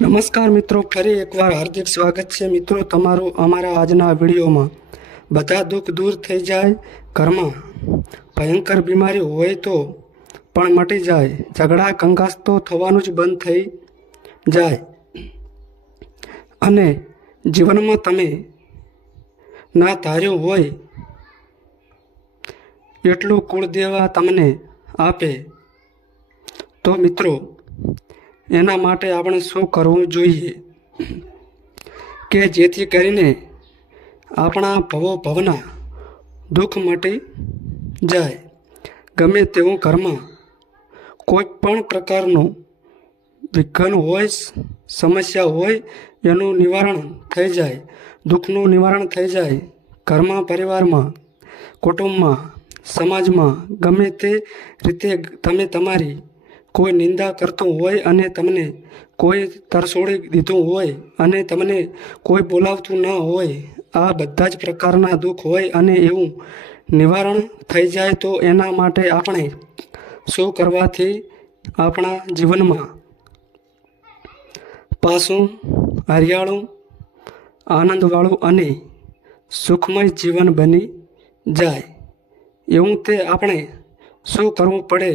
નમસ્કાર મિત્રો, ફરી એકવાર હાર્દિક સ્વાગત છે મિત્રો તમારું અમારા આજના વિડીયોમાં। બધા દુઃખ દૂર થઈ જાય, ઘરમાં ભયંકર બીમારી હોય તો પણ મટી જાય, ઝઘડા કંકાસ તો થવાનું જ બંધ થઈ જાય અને જીવનમાં તમે ના ધાર્યું હોય એટલું કુળદેવા તમને આપે તો મિત્રો એના માટે આપણે શું કરવું જોઈએ કે જેથી કરીને આપણા ભવના દુઃખ મટી જાય। ગમે તેવું ઘરમાં કોઈ પણ પ્રકારનું વિઘ્ન હોય, સમસ્યા હોય, એનું નિવારણ થઈ જાય, દુઃખનું નિવારણ થઈ જાય। ઘરમાં, પરિવારમાં, કુટુંબમાં, સમાજમાં ગમે તે રીતે તમે તમારી કોઈ નિંદા કરતું હોય અને તમને કોઈ તરછોડી દીધું હોય અને તમને કોઈ બોલાવતું ન હોય, આ બધા જ પ્રકારના દુઃખ હોય અને એવું નિવારણ થઈ જાય તો એના માટે આપણે શું કરવાથી આપણા જીવનમાં પાછું હરિયાળું, આનંદવાળું અને સુખમય જીવન બની જાય। એવું તે આપણે શું કરવું પડે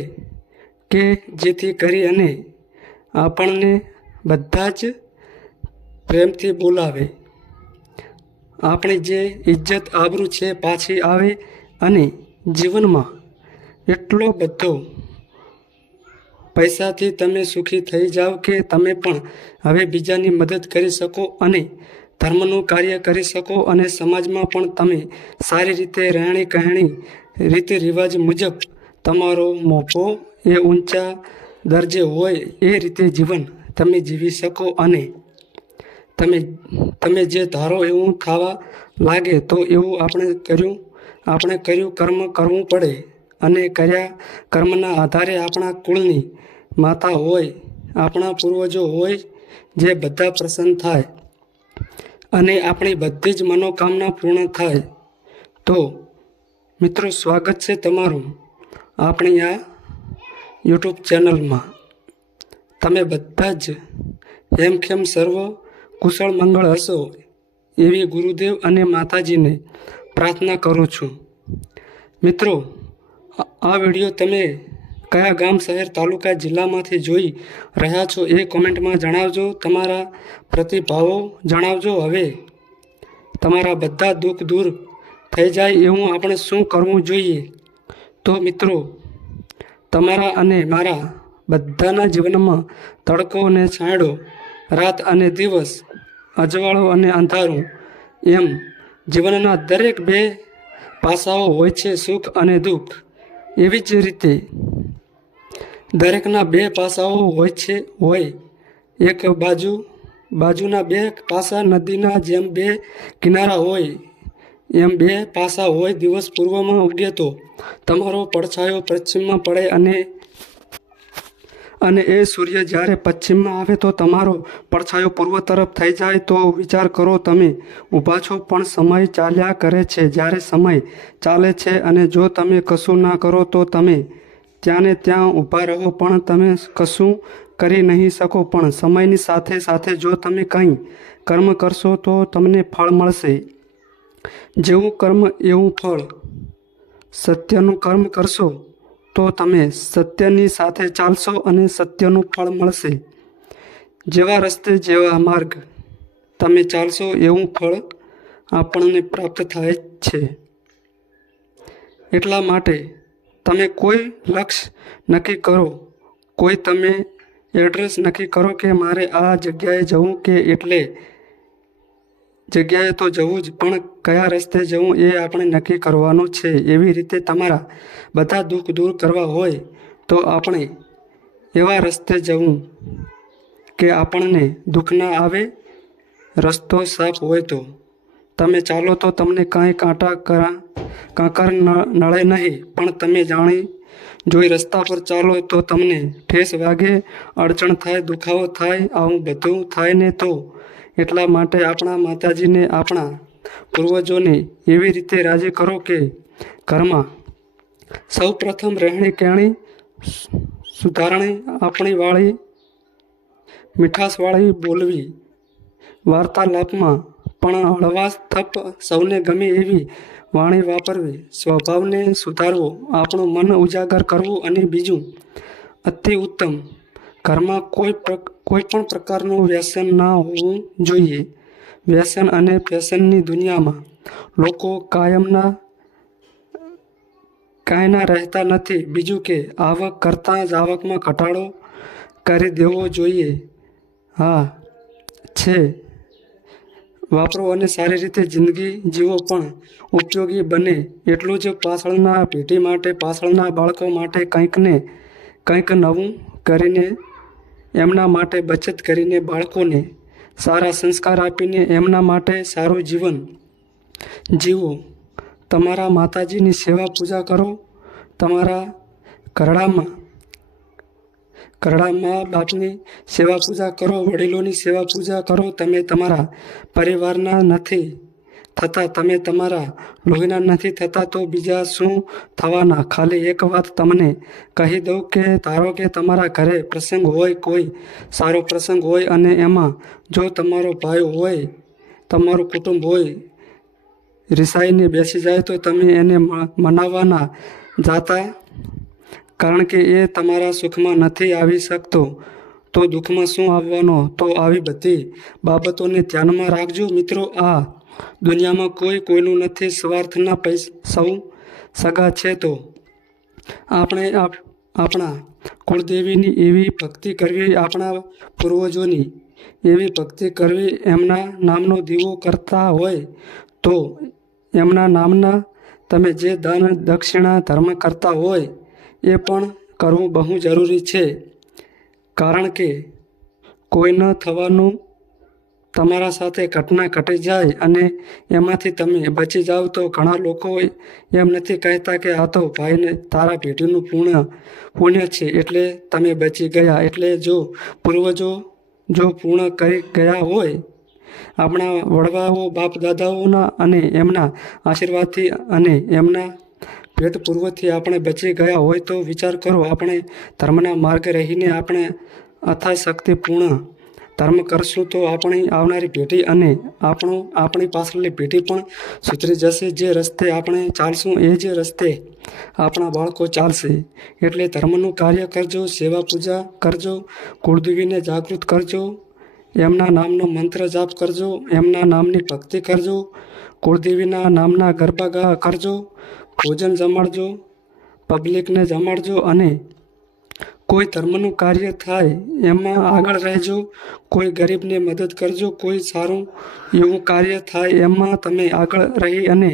કે જેથી કરી અને આપણને બધા જ પ્રેમથી બોલાવે, આપણી જે ઇજ્જત આબરૂ છે પાછી આવે અને જીવનમાં એટલો બધો પૈસાથી તમે સુખી થઈ જાઓ કે તમે પણ હવે બીજાની મદદ કરી શકો અને ધર્મનું કાર્ય કરી શકો અને સમાજમાં પણ તમે સારી રીતે રહેણી કહેણી રીતિ રિવાજ મુજબ તમારો મોભો એ ઊંચા દરજે હોય એ રીતે જીવન તમે જીવી શકો અને તમે જે ધારો એવું થવા લાગે તો એવું આપણે કર્યું કર્મ કરવું પડે અને કર્યા કર્મના આધારે આપણા કુળની માતા હોય, આપણા પૂર્વજો હોય, જે બધા પ્રસન્ન થાય અને આપણી બધી જ મનોકામના પૂર્ણ થાય। તો મિત્રો, સ્વાગત છે તમારું આપણી આ યુટ્યુબ ચેનલમાં। તમે બધા જ હેમખેમ સર્વ કુશળ મંગળ હશો એવી ગુરુદેવ અને માતાજીને પ્રાર્થના કરું છું। મિત્રો, આ વિડીયો તમે કયા ગામ, શહેર, તાલુકા, જિલ્લામાંથી જોઈ રહ્યા છો એ કોમેન્ટમાં જણાવજો, તમારા પ્રતિભાવો જણાવજો। હવે તમારા બધા દુઃખ દૂર થઈ જાય એવું આપણે શું કરવું જોઈએ? તો મિત્રો, તમારા અને મારા બધાના જીવનમાં તડકો અને છાંયડો, રાત અને દિવસ, અજવાળું અને અંધારું એમ જીવનના દરેક બે પાસાઓ હોય છે, સુખ અને દુઃખ। એવી જ રીતે દરેકના બે પાસાઓ હોય એક બાજુના બે પાસા નદીના જેમ બે કિનારા હોય એમ બે પાસા હોય। દિવસ પૂર્વમાં ઉગે તો તમારો પડછાયો પશ્ચિમમાં પડે અને એ સૂર્ય જ્યારે પશ્ચિમમાં આવે તો તમારો પડછાયો પૂર્વ તરફ થઈ જાય। તો વિચાર કરો, તમે ઊભા છો પણ સમય ચાલ્યા કરે છે। જ્યારે સમય ચાલે છે અને જો તમે કશું ના કરો તો તમે ત્યાંને ત્યાં ઊભા રહો પણ તમે કશું કરી નહીં શકો। પણ સમયની સાથે સાથે જો તમે કંઈ કર્મ કરશો તો તમને ફળ મળશે। જેવું કર્મ એવું ફળ। સત્યનું કર્મ કરશો તો તમે સત્યની સાથે ચાલશો અને સત્યનું ફળ મળશે। જેવા રસ્તે જેવા માર્ગ તમે ચાલશો એવું ફળ આપણને પ્રાપ્ત થાય છે। એટલા માટે તમે કોઈ લક્ષ્ય નક્કી કરો, કોઈ તમે એડ્રેસ નક્કી કરો કે મારે આ જગ્યાએ જવું કે એટલે જગ્યાએ તો જવું જ, પણ કયા રસ્તે જવું એ આપણે નક્કી કરવાનું છે। એવી રીતે તમારા બધા દુઃખ દૂર કરવા હોય તો આપણે એવા રસ્તે જવું કે આપણને દુઃખ ના આવે, રસ્તો સાફ હોય તો તમે ચાલો તો તમને કાંઈ કાંકર નડે નહીં, પણ તમે જાણી જોઈ રસ્તા પર ચાલો તો તમને ઠેસ વાગે, અડચણ થાય, દુખાવો થાય, આવું બધું થાય ને તો એટલા માટે આપણા માતાજીને, આપણા પૂર્વજોને એવી રીતે રાજી કરો કે ઘરમાં સૌ પ્રથમ રહેણી કહેણી સુધારણી આપણી વાળી મીઠાશવાળી બોલવી, વાર્તાલાપમાં પણ હળવાશ થપ સૌને ગમે એવી વાણી વાપરવી, સ્વભાવને સુધારવો, આપણું મન ઉજાગર કરવું અને બીજું અતિ ઉત્તમ, ઘરમાં કોઈ પણ પ્રકારનું વ્યસન ના હોવું જોઈએ. વ્યસન અને ફેશનની દુનિયામાં લોકો કાંઈના રહેતા નથી. બીજું કે આવક કરતાં જાવકમાં ઘટાડો કરી દેવો જોઈએ. હા છે, વાપરો અને સારી રીતે જિંદગી જીવો, પણ ઉપયોગી બને એટલું જ પાછળના પેઢી માટે, પાછળના બાળકો માટે કંઈક નવું કરીને, એમના માટે બચત કરીને, બાળકોને સારા સંસ્કાર આપીને એમના માટે સારું જીવન જીવો. તમારા માતાજીની સેવા પૂજા કરો, તમારા ઘરડા મા બાપની સેવા પૂજા કરો, વડીલોની સેવા પૂજા કરો. તમે તમારા પરિવારના નથી થતા, તમે તમારા લોહીના નથી થતા, તો બીજા શું થવાના? ખાલી એક વાત તમને કહી દઉં કે ધારો કે તમારા ઘરે પ્રસંગ હોય, કોઈ સારો પ્રસંગ હોય અને એમાં જો તમારો ભાઈ હોય, તમારું કુટુંબ હોય, રિસાઈને બેસી જાય તો તમે એને મનાવવાના જાતા, કારણ કે એ તમારા સુખમાં નથી આવી શકતો તો દુઃખમાં શું આવવાનો? તો આવી બધી બાબતોને ધ્યાનમાં રાખજો. મિત્રો, આ દુનિયામાં કોઈ કોઈનું નથી, સ્વાર્થના સૌ સગા છે. તો આપણે આપણા કુળદેવીની એવી ભક્તિ કરવી, આપણા પૂર્વજોની એવી ભક્તિ કરવી, એમના નામનો દીવો કરતા હોય તો એમના નામના તમે જે દાન દક્ષિણા ધર્મ કરતા હોય એ પણ કરવું બહુ જરૂરી છે. કારણ કે કોઈ ન થવાનું તમારા સાથે ઘટના ઘટી જાય અને એમાંથી તમે બચી જાઓ તો ઘણા લોકો એમ નથી કહેતા કે આ તો ભાઈને તારા પેઢીનું પુણ્ય છે એટલે તમે બચી ગયા. એટલે જો પૂર્વજો પૂર્ણ કરી ગયા હોય, આપણા વડવાઓ બાપ દાદાઓના અને એમના આશીર્વાદથી અને એમના પેટ પૂર્વથી આપણે બચી ગયા હોય તો વિચાર કરો, આપણે ધર્મના માર્ગે રહીને આપણે અથાશક્તિપૂર્ણ ધર્મ કરશું તો આપણી આવનારી પેઢી અને આપણી પાછળની પેઢી પણ સુધરી જશે. જે રસ્તે આપણે ચાલશું એ જ રસ્તે આપણા બાળકો ચાલશે. એટલે ધર્મનું કાર્ય કરજો, સેવા પૂજા કરજો, કુળદેવીને જાગૃત કરજો, એમના નામનો મંત્ર જાપ કરજો, એમના નામની ભક્તિ કરજો, કુળદેવીના નામના ગરબા કરજો, ભોજન જમાડજો, પબ્લિકને જમાડજો અને કોઈ ધર્મનું કાર્ય થાય એમાં આગળ રહેજો. કોઈ ગરીબને મદદ કરજો, કોઈ સારું એવું કાર્ય થાય એમાં તમે આગળ રહી અને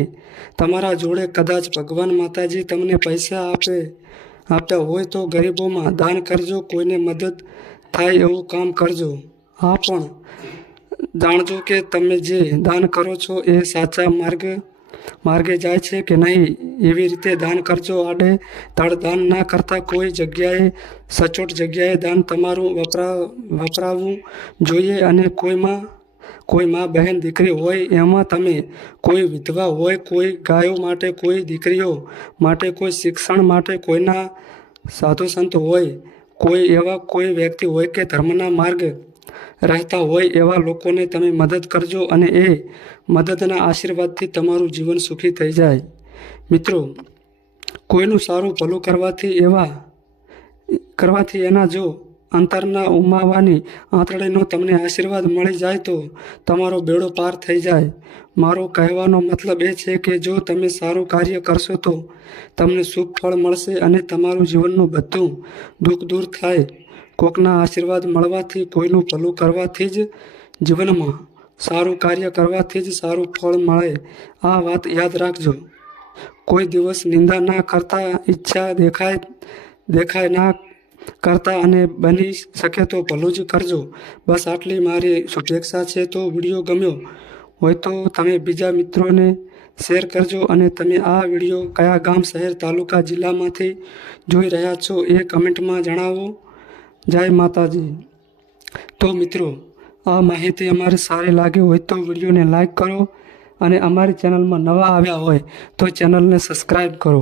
તમારા જોડે કદાચ ભગવાન માતાજી તમને પૈસા આપ્યા હોય તો ગરીબોમાં દાન કરજો, કોઈને મદદ થાય એવું કામ કરજો. હા, પણ જાણજો કે તમે જે દાન કરો છો એ સાચા માર્ગે જાય છે કે નહીં. એવી રીતે દાન કરજો. આડે ધડ દાન ના કરતા કોઈ જગ્યાએ, સચોટ જગ્યાએ દાન તમારું વપરાવવું જોઈએ. અને કોઈ માં બહેન દીકરી હોય એમાં તમે કોઈ વિધવા હોય, કોઈ ગાયો માટે, કોઈ દીકરીઓ માટે, કોઈ શિક્ષણ માટે, કોઈના સાધુ સંત હોય, કોઈ વ્યક્તિ હોય કે ધર્મના માર્ગ રહેતા હોય એવા લોકોને તમે મદદ કરજો અને એ મદદના આશીર્વાદથી તમારું જીવન સુખી થઈ જાય. મિત્રો, કોઈનું સારું ભલું કરવાથી એના જો અંતરના ઉમાવાની આંતરડીનો તમને આશીર્વાદ મળી જાય તો તમારો બેડો પાર થઈ જાય. મારો કહેવાનો મતલબ એ છે કે જો તમે સારું કાર્ય કરશો તો તમને શુભ ફળ મળશે અને તમારું જીવનનું બધું દુઃખ દૂર થાય. કોકના આશીર્વાદ મળવાથી, કોઈનું ભલું કરવાથી જ જીવનમાં સારું કાર્ય કરવાથી જ સારું ફળ મળે. આ વાત યાદ રાખજો. કોઈ દિવસ નિંદા ના કરતા, ઈચ્છા દેખાય ના કરતા અને બની શકે તો ભલું જ કરજો. બસ આટલી મારી શુભેચ્છા છે. તો વિડીયો ગમ્યો હોય તો તમે બીજા મિત્રોને શેર કરજો અને તમે આ વિડીયો કયા ગામ, શહેર, તાલુકા, જિલ્લામાંથી જોઈ રહ્યા છો એ કમેન્ટમાં જણાવો. જય માતાજી. તો મિત્રો, આ માહિતી અમારી સારી લાગી હોય તો વિડીયોને લાઈક કરો અને અમારી ચેનલમાં નવા આવ્યા હોય તો ચેનલને સબસ્ક્રાઈબ કરો.